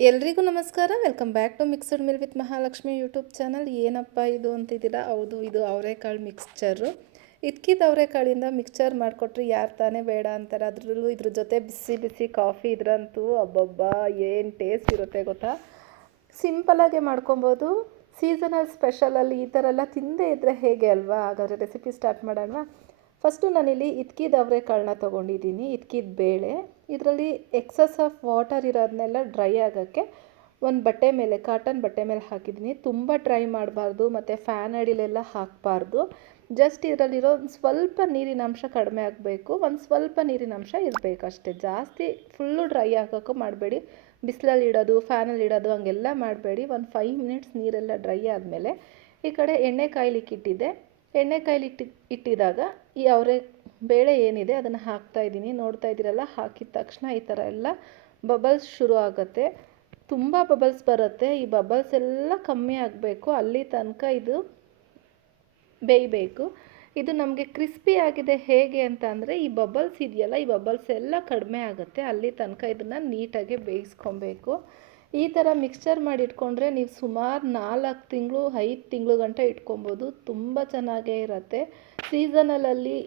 ಎಲ್ರಿಗೂ ನಮಸ್ಕಾರ. Welcome back to mixed meal with Mahalakshmi YouTube channel ಏನಪ್ಪ ಇದು ಅಂತಿದ್ದೀರಾ? ಹೌದು, ಇದು ಅವರೆಕಾಳು ಮಿಕ್ಸ್ಚರು ಇದ್ಕಿದ್ದು ಅವರೆಕಾಳಿಂದ ಮಿಕ್ಸ್ಚರ್ ಮಾಡಿಕೊಟ್ರೆ ಯಾರು ತಾನೇ ಬೇಡ ಅಂತಾರೆ. ಅದರಲ್ಲೂ ಇದ್ರ ಜೊತೆ ಬಿಸಿ ಬಿಸಿ ಕಾಫಿ ಇದ್ರಂತೂ ಅಬ್ಬಬ್ಬ, ಏನು ಟೇಸ್ಟ್ ಇರುತ್ತೆ ಗೊತ್ತಾ? ಸಿಂಪಲಾಗೆ ಮಾಡ್ಕೊಬೋದು. ಸೀಸನಲ್ ಸ್ಪೆಷಲಲ್ಲಿ ಈ ಥರ ಎಲ್ಲ ತಿಂದೇ ಇದ್ದರೆ ಹೇಗೆ ಅಲ್ವಾ? ಹಾಗಾದರೆ ರೆಸಿಪಿ ಸ್ಟಾರ್ಟ್ ಮಾಡೋಣ. ಫಸ್ಟು ನಾನಿಲ್ಲಿ ಇದ್ಕಿದ ಅವರೆಕಾಳನ್ನ ತೊಗೊಂಡಿದ್ದೀನಿ ಇದ್ಕಿದ ಬೇಳೆ. ಇದರಲ್ಲಿ ಎಕ್ಸಸ್ ಆಫ್ ವಾಟರ್ ಇರೋದನ್ನೆಲ್ಲ ಡ್ರೈ ಆಗೋಕ್ಕೆ ಒಂದು ಬಟ್ಟೆ ಮೇಲೆ ಕಾಟನ್ ಬಟ್ಟೆ ಮೇಲೆ ಹಾಕಿದ್ದೀನಿ. ತುಂಬ ಡ್ರೈ ಮಾಡಬಾರ್ದು, ಮತ್ತು ಫ್ಯಾನ್ ಅಡಿಲೆಲ್ಲ ಹಾಕಬಾರ್ದು. ಜಸ್ಟ್ ಇದರಲ್ಲಿರೋ ಒಂದು ಸ್ವಲ್ಪ ನೀರಿನ ಅಂಶ ಕಡಿಮೆ ಆಗಬೇಕು, ಒಂದು ಸ್ವಲ್ಪ ನೀರಿನ ಅಂಶ ಇರಬೇಕು ಅಷ್ಟೇ. ಜಾಸ್ತಿ ಫುಲ್ಲು ಡ್ರೈ ಆಗೋಕ್ಕೂ ಮಾಡಬೇಡಿ. ಬಿಸಿಲಲ್ಲಿ ಇಡೋದು ಫ್ಯಾನಲ್ಲಿ ಇಡೋದು ಹಂಗೆಲ್ಲ ಮಾಡಬೇಡಿ. ಒಂದು ಫೈವ್ ಮಿನಿಟ್ಸ್ ನೀರೆಲ್ಲ ಡ್ರೈ ಆದಮೇಲೆ ಈ ಕಡೆ ಎಣ್ಣೆ ಕಾಯ್ಲಿಕ್ಕೆ ಇಟ್ಟಿದ್ದೆ ಎಣ್ಣೆ ಕಾಯ್ಲಿ ಇಟ್ಟು ಇಟ್ಟಿದಾಗ ಈ ಅವರೆ ಬೇಳೆ ಏನಿದೆ ಅದನ್ನು ಹಾಕ್ತಾ ಇದ್ದೀನಿ. ನೋಡ್ತಾ ಇದ್ದೀರಲ್ಲ, ಹಾಕಿದ ತಕ್ಷಣ ಈ ಥರ ಎಲ್ಲ ಬಬಲ್ಸ್ ಶುರು ಆಗುತ್ತೆ. ತುಂಬ ಬಬಲ್ಸ್ ಬರುತ್ತೆ. ಈ ಬಬಲ್ಸ್ ಎಲ್ಲ ಕಮ್ಮಿ ಆಗಬೇಕು. ಅಲ್ಲಿ ತನಕ ಇದು ಬೇಯಬೇಕು. ಇದು ನಮಗೆ ಕ್ರಿಸ್ಪಿ ಆಗಿದೆ ಹೇಗೆ ಅಂತ ಅಂದರೆ, ಈ ಬಬಲ್ಸ್ ಇದೆಯಲ್ಲ, ಈ ಬಬಲ್ಸ್ ಎಲ್ಲ ಕಡಿಮೆ ಆಗುತ್ತೆ. ಅಲ್ಲಿ ತನಕ ಇದನ್ನು ನೀಟಾಗಿ ಬೇಯಿಸ್ಕೊಬೇಕು. ಈ ಥರ ಮಿಕ್ಸ್ಚರ್ ಮಾಡಿ ಇಟ್ಕೊಂಡ್ರೆ ನೀವು ಸುಮಾರು ನಾಲ್ಕು ತಿಂಗಳು, ಐದು ತಿಂಗಳು ಗಂಟೆ ಇಟ್ಕೊಬೋದು. ತುಂಬ ಚೆನ್ನಾಗೇ ಇರುತ್ತೆ. ಸೀಸನಲಲ್ಲಿ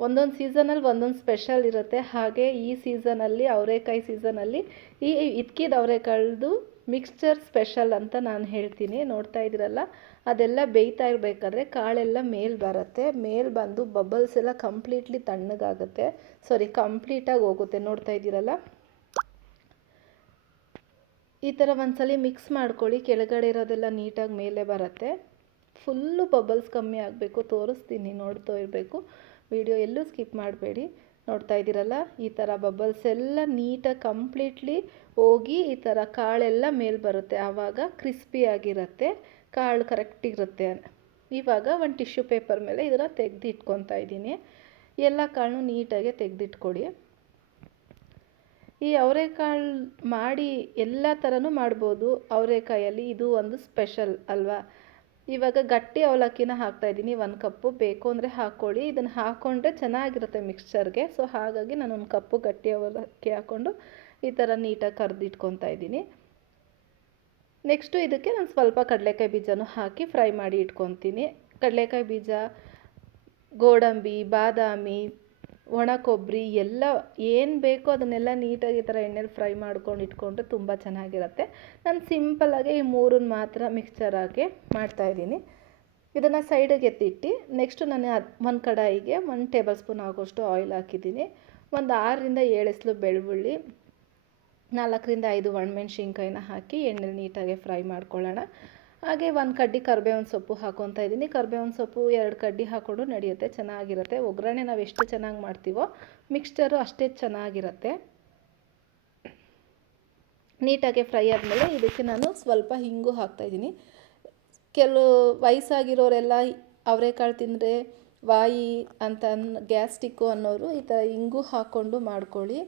ಒಂದೊಂದು ಸೀಸನಲ್ಲಿ ಒಂದೊಂದು ಸ್ಪೆಷಲ್ ಇರುತ್ತೆ. ಹಾಗೆ ಈ ಸೀಸನಲ್ಲಿ, ಅವರೆಕಾಯಿ ಸೀಸನಲ್ಲಿ, ಈ ಇದ್ಕಿದ ಅವರೆಕಾಳ್ದು ಮಿಕ್ಸ್ಚರ್ ಸ್ಪೆಷಲ್ ಅಂತ ನಾನು ಹೇಳ್ತೀನಿ. ನೋಡ್ತಾ ಇದ್ದೀರಲ್ಲ? ಅದೆಲ್ಲ ಬೇಯ್ತಾ ಇರಬೇಕಾದ್ರೆ ಕಾಳೆಲ್ಲ ಮೇಲೆ ಬರುತ್ತೆ. ಮೇಲೆ ಬಂದು ಬಬಲ್ಸ್ ಎಲ್ಲ ಕಂಪ್ಲೀಟ್ಲಿ ತಣ್ಣಗಾಗುತ್ತೆ. ಸಾರಿ ಕಂಪ್ಲೀಟಾಗಿ ಹೋಗುತ್ತೆ. ನೋಡ್ತಾ ಇದ್ದೀರಲ್ಲ? ಈ ಥರ ಒಂದ್ಸಲಿ ಮಿಕ್ಸ್ ಮಾಡ್ಕೊಳ್ಳಿ, ಕೆಳಗಡೆ ಇರೋದೆಲ್ಲ ನೀಟಾಗಿ ಮೇಲೆ ಬರುತ್ತೆ. ಫುಲ್ಲು ಬಬಲ್ಸ್ ಕಮ್ಮಿ ಆಗಬೇಕು, ತೋರಿಸ್ತೀನಿ ನೋಡ್ತಾ ಇರಬೇಕು ವಿಡಿಯೋ ಎಲ್ಲೂ ಸ್ಕಿಪ್ ಮಾಡಬೇಡಿ. ನೋಡ್ತಾ ಇದ್ದೀರಲ್ಲ, ಈ ಥರ ಬಬಲ್ಸ್ ಎಲ್ಲ ನೀಟಾಗಿ ಕಂಪ್ಲೀಟ್ಲಿ ಹೋಗಿ ಈ ಥರ ಕಾಳೆಲ್ಲ ಮೇಲೆ ಬರುತ್ತೆ, ಆವಾಗ ಕ್ರಿಸ್ಪಿಯಾಗಿರುತ್ತೆ ಕಾಳು ಕರೆಕ್ಟ್ ಇರುತ್ತೆ. ಇವಾಗ ಒಂದು ಟಿಶ್ಯೂ ಪೇಪರ್ ಮೇಲೆ ಇದನ್ನು ತೆಗೆದಿಟ್ಕೊತಾ ಇದ್ದೀನಿ. ಎಲ್ಲ ಕಾಳನ್ನೂ ನೀಟಾಗಿ ತೆಗೆದಿಟ್ಕೊಡಿ. ಈ ಅವರೆಕಾಳು ಮಾಡಿ ಎಲ್ಲ ಥರನೂ ಮಾಡ್ಬೋದು. ಅವರೆಕಾಯಲ್ಲಿ ಇದು ಒಂದು ಸ್ಪೆಷಲ್ ಅಲ್ವಾ? ಇವಾಗ ಗಟ್ಟಿ ಅವಲಕ್ಕಿನ ಹಾಕ್ತಾಯಿದ್ದೀನಿ ಒಂದು ಕಪ್ಪು ಬೇಕು ಅಂದರೆ ಹಾಕ್ಕೊಳ್ಳಿ ಇದನ್ನು ಹಾಕ್ಕೊಂಡ್ರೆ ಚೆನ್ನಾಗಿರುತ್ತೆ ಮಿಕ್ಸ್ಚರ್ಗೆ. ಸೊ, ಹಾಗಾಗಿ ನಾನು ಒಂದು ಕಪ್ಪು ಗಟ್ಟಿ ಅವಲಕ್ಕಿ ಹಾಕ್ಕೊಂಡು ಈ ಥರ ನೀಟಾಗಿ ಕರೆದಿಟ್ಕೊತಾ ಇದ್ದೀನಿ. ನೆಕ್ಸ್ಟು ಇದಕ್ಕೆ ನಾನು ಸ್ವಲ್ಪ ಕಡಲೆಕಾಯಿ ಬೀಜನೂ ಹಾಕಿ ಫ್ರೈ ಮಾಡಿ ಇಟ್ಕೊತೀನಿ. ಕಡಲೆಕಾಯಿ ಬೀಜ, ಗೋಡಂಬಿ, ಬಾದಾಮಿ ಒಣ ಕೊಬ್ಬರಿ ಎಲ್ಲ ಏನು ಬೇಕೋ ಅದನ್ನೆಲ್ಲ ನೀಟಾಗಿ ಈ ಥರ ಎಣ್ಣೆಲಿ ಫ್ರೈ ಮಾಡ್ಕೊಂಡು ಇಟ್ಕೊಂಡ್ರೆ ತುಂಬ ಚೆನ್ನಾಗಿರುತ್ತೆ. ನಾನು ಸಿಂಪಲ್ಲಾಗಿ ಈ ಮೂರನ್ನ ಮಾತ್ರ ಮಿಕ್ಸ್ಚರ್ ಹಾಕಿ ಮಾಡ್ತಾಯಿದ್ದೀನಿ ಇದನ್ನು ಸೈಡಿಗೆ ಎತ್ತಿಟ್ಟು ನೆಕ್ಸ್ಟು ನಾನು ಅದು ಒಂದು ಕಡಾಯಿಗೆ ಒಂದು ಟೇಬಲ್ ಸ್ಪೂನ್ ಆಗೋಷ್ಟು ಆಯಿಲ್ ಹಾಕಿದ್ದೀನಿ. ಒಂದು ಆರರಿಂದ ಏಳು ಎಸ್ಲು ಬೆಳ್ಳುಳ್ಳಿ, ನಾಲ್ಕರಿಂದ ಐದು ಒಣಮೆಣ್ಸಿನ್ಕಾಯಿನ ಹಾಕಿ ಎಣ್ಣೆಲಿ ನೀಟಾಗಿ ಫ್ರೈ ಮಾಡ್ಕೊಳ್ಳೋಣ. ಹಾಗೆ ಒಂದು ಕಡ್ಡಿ ಕರ್ಬೇವಿನ ಸೊಪ್ಪು ಹಾಕೊತಾ ಇದ್ದೀನಿ. ಕರ್ಬೇವಿನ ಸೊಪ್ಪು ಎರಡು ಕಡ್ಡಿ ಹಾಕೊಂಡು ನಡೆಯುತ್ತೆ, ಚೆನ್ನಾಗಿರುತ್ತೆ. ಒಗ್ಗರಣೆ ನಾವು ಎಷ್ಟು ಚೆನ್ನಾಗಿ ಮಾಡ್ತೀವೋ ಮಿಕ್ಸ್ಚರು ಅಷ್ಟೇ ಚೆನ್ನಾಗಿರುತ್ತೆ. ನೀಟಾಗಿ ಫ್ರೈ ಆದಮೇಲೆ ಇದಕ್ಕೆ ನಾನು ಸ್ವಲ್ಪ ಹಿಂಗು ಹಾಕ್ತಾಯಿದ್ದೀನಿ ಕೆಲವು ವಯಸ್ಸಾಗಿರೋರೆಲ್ಲ ಅವರೆಕಾಳು ತಿಂದರೆ ವಾಯಿ ಅಂತ ಗ್ಯಾಸ್ಟಿಕ್ಕು ಅನ್ನೋರು ಈ ಥರ ಹಿಂಗು ಹಾಕ್ಕೊಂಡು ಮಾಡ್ಕೊಳ್ಳಿ.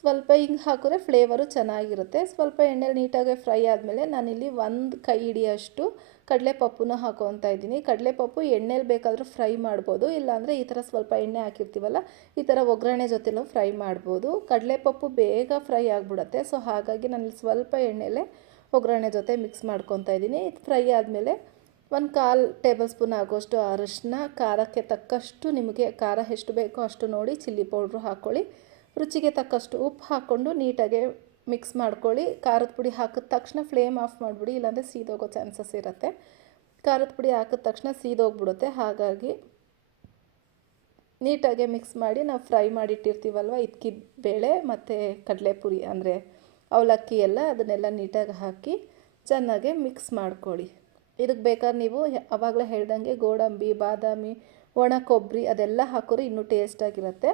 ಸ್ವಲ್ಪ ಹಿಂಗೆ ಹಾಕಿದ್ರೆ ಫ್ಲೇವರು ಚೆನ್ನಾಗಿರುತ್ತೆ. ಸ್ವಲ್ಪ ಎಣ್ಣೆಲಿ ನೀಟಾಗಿ ಫ್ರೈ ಆದಮೇಲೆ ನಾನಿಲ್ಲಿ ಒಂದು ಕೈ ಹಿಡಿಯಷ್ಟು ಕಡಲೆಪಪ್ಪುನ ಹಾಕೊತಾ ಇದ್ದೀನಿ. ಕಡಲೆಪಪ್ಪು ಎಣ್ಣೆಲಿ ಬೇಕಾದರೂ ಫ್ರೈ ಮಾಡ್ಬೋದು. ಇಲ್ಲಾಂದರೆ ಈ ಥರ ಸ್ವಲ್ಪ ಎಣ್ಣೆ ಹಾಕಿರ್ತೀವಲ್ಲ, ಈ ಥರ ಒಗ್ಗರಣೆ ಜೊತೆಲೂ ಫ್ರೈ ಮಾಡ್ಬೋದು. ಕಡಲೆಪಪ್ಪು ಬೇಗ ಫ್ರೈ ಆಗಿಬಿಡುತ್ತೆ. ಸೊ ಹಾಗಾಗಿ ನಾನು ಸ್ವಲ್ಪ ಎಣ್ಣೆಲೆ ಒಗ್ಗರಣೆ ಜೊತೆ ಮಿಕ್ಸ್ ಮಾಡ್ಕೊತಾ ಇದ್ದೀನಿ. ಇದು ಫ್ರೈ ಆದಮೇಲೆ ಒಂದು ಕಾಲು ಟೇಬಲ್ ಸ್ಪೂನ್ ಆಗೋಷ್ಟು ಅರಶಿನ, ಖಾರಕ್ಕೆ ತಕ್ಕಷ್ಟು ನಿಮಗೆ ಖಾರ ಎಷ್ಟು ಬೇಕೋ ಅಷ್ಟು ನೋಡಿ ಚಿಲ್ಲಿ ಪೌಡ್ರು ಹಾಕ್ಕೊಳ್ಳಿ ರುಚಿಗೆ ತಕ್ಕಷ್ಟು ಉಪ್ಪು ಹಾಕ್ಕೊಂಡು ನೀಟಾಗಿ ಮಿಕ್ಸ್ ಮಾಡ್ಕೊಳ್ಳಿ. ಖಾರದ ಪುಡಿ ಹಾಕಿದ ತಕ್ಷಣ ಫ್ಲೇಮ್ ಆಫ್ ಮಾಡಿಬಿಡಿ, ಇಲ್ಲಾಂದರೆ ಸೀದೋಗೋ ಚಾನ್ಸಸ್ ಇರುತ್ತೆ. ಖಾರದ ಪುಡಿ ಹಾಕಿದ ತಕ್ಷಣ ಸೀದೋಗ್ಬಿಡುತ್ತೆ. ಹಾಗಾಗಿ ನೀಟಾಗೆ ಮಿಕ್ಸ್ ಮಾಡಿ ನಾವು ಫ್ರೈ ಮಾಡಿಟ್ಟಿರ್ತೀವಲ್ವ ಇದ್ಕಿದ ಬೇಳೆ ಮತ್ತು ಕಡಲೆಪುರಿ ಅಂದರೆ ಅವಲಕ್ಕಿ ಎಲ್ಲ ಅದನ್ನೆಲ್ಲ ನೀಟಾಗಿ ಹಾಕಿ ಚೆನ್ನಾಗೆ ಮಿಕ್ಸ್ ಮಾಡ್ಕೊಳ್ಳಿ. ಇದಕ್ಕೆ ಬೇಕಾದ್ರೆ ನೀವು ಅವಾಗಲೇ ಹೇಳ್ದಂಗೆ ಗೋಡಂಬಿ, ಬಾದಾಮಿ ಒಣ ಕೊಬ್ಬರಿ ಅದೆಲ್ಲ ಹಾಕಿದ್ರೆ ಇನ್ನೂ ಟೇಸ್ಟಾಗಿರುತ್ತೆ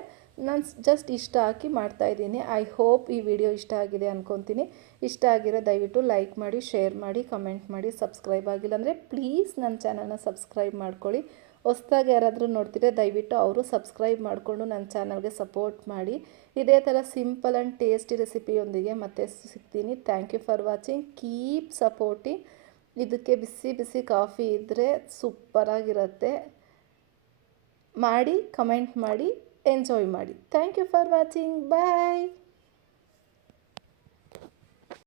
ನಾನು ಜಸ್ಟ್ ಇಷ್ಟ ಹಾಕಿ ಮಾಡ್ತಾಯಿದ್ದೀನಿ ಐ ಹೋಪ್ ಈ ವಿಡಿಯೋ ಇಷ್ಟ ಆಗಿದೆ ಅಂದ್ಕೊತೀನಿ ಇಷ್ಟ ಆಗಿರೋ ದಯವಿಟ್ಟು ಲೈಕ್ ಮಾಡಿ ಶೇರ್ ಮಾಡಿ ಕಮೆಂಟ್ ಮಾಡಿ ಸಬ್ಸ್ಕ್ರೈಬ್ ಆಗಿಲ್ಲ ಅಂದರೆ ಪ್ಲೀಸ್ ನನ್ನ ಚಾನಲ್ನ ಸಬ್ಸ್ಕ್ರೈಬ್ ಮಾಡ್ಕೊಳ್ಳಿ. ಹೊಸ್ದಾಗಿ ಯಾರಾದರೂ ನೋಡ್ತಿದ್ರೆ ದಯವಿಟ್ಟು ಅವರು ಸಬ್ಸ್ಕ್ರೈಬ್ ಮಾಡಿಕೊಂಡು ನನ್ನ ಚಾನಲ್ಗೆ ಸಪೋರ್ಟ್ ಮಾಡಿ. ಇದೇ ಥರ ಸಿಂಪಲ್ ಆ್ಯಂಡ್ ಟೇಸ್ಟಿ ರೆಸಿಪಿಯೊಂದಿಗೆ ಮತ್ತೆ ಸಿಗ್ತೀನಿ. Thank you for watching keep supporting ಇದಕ್ಕೆ ಬಿಸಿ ಬಿಸಿ ಕಾಫಿ ಇದ್ದರೆ ಸೂಪರಾಗಿರುತ್ತೆ ಮಾಡಿ ಕಮೆಂಟ್ ಮಾಡಿ ಎಂಜಾಯ್ ಮಾಡಿ. Thank you for watching bye